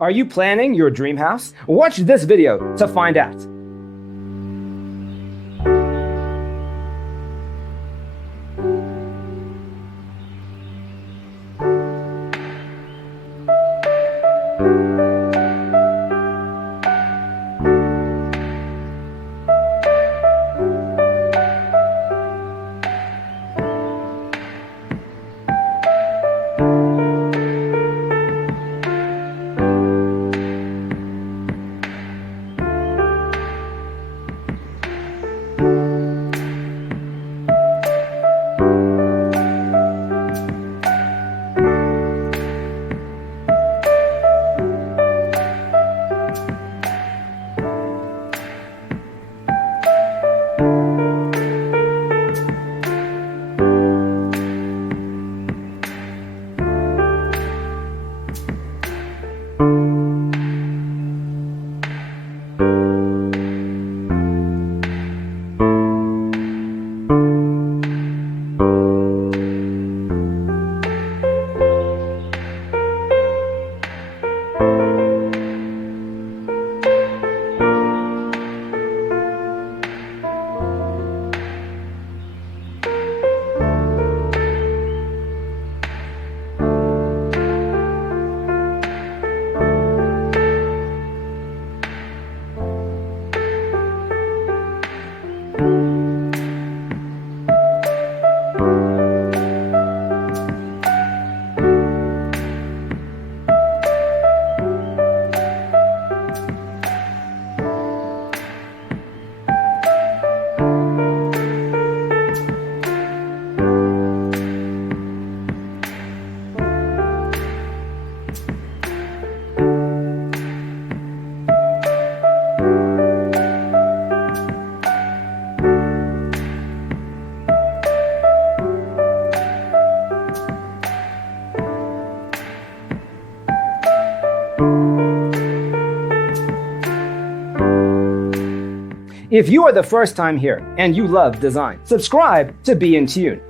Are you planning your dream house? Watch this video to find out. If you are the first time here and you love design, subscribe to be in tune.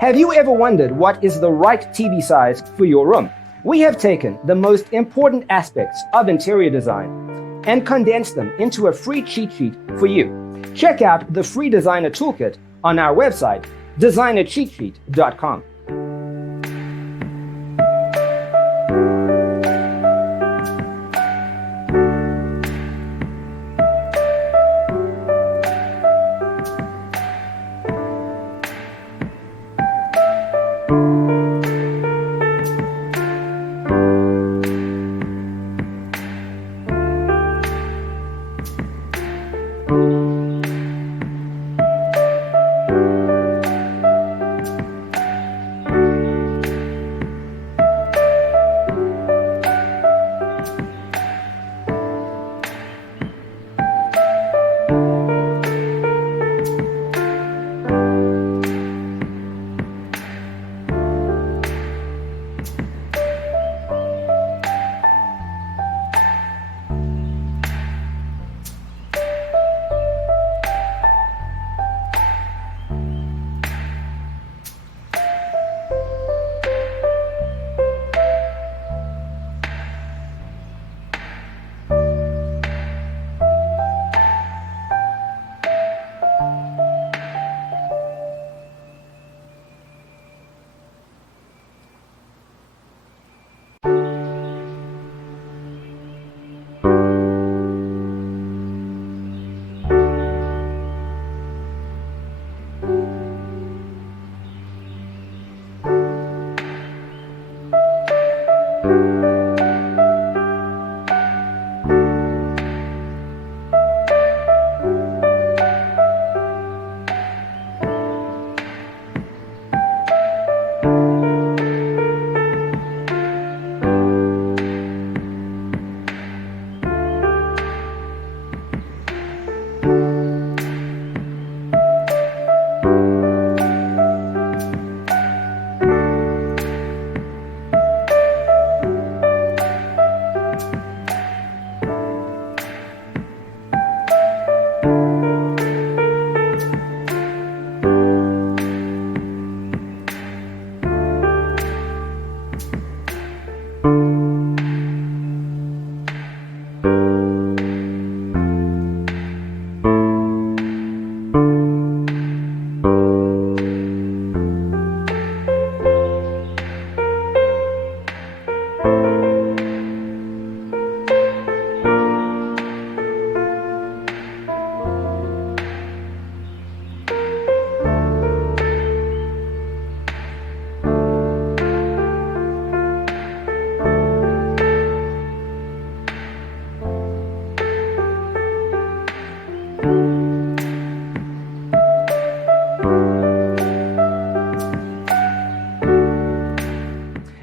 Have you ever wondered what is the right TV size for your room? We have taken the most important aspects of interior design and condensed them into a free cheat sheet for you. Check out the free designer toolkit on our website, designercheatsheet.com.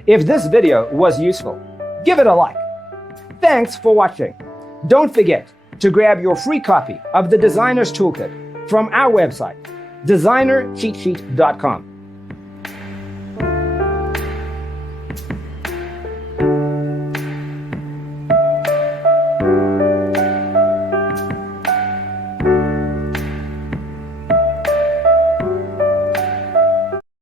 If this video was useful, give it a like. Thanks for watching. Don't forget to grab your free copy of the Designer's Toolkit from our website, designercheatsheet.com.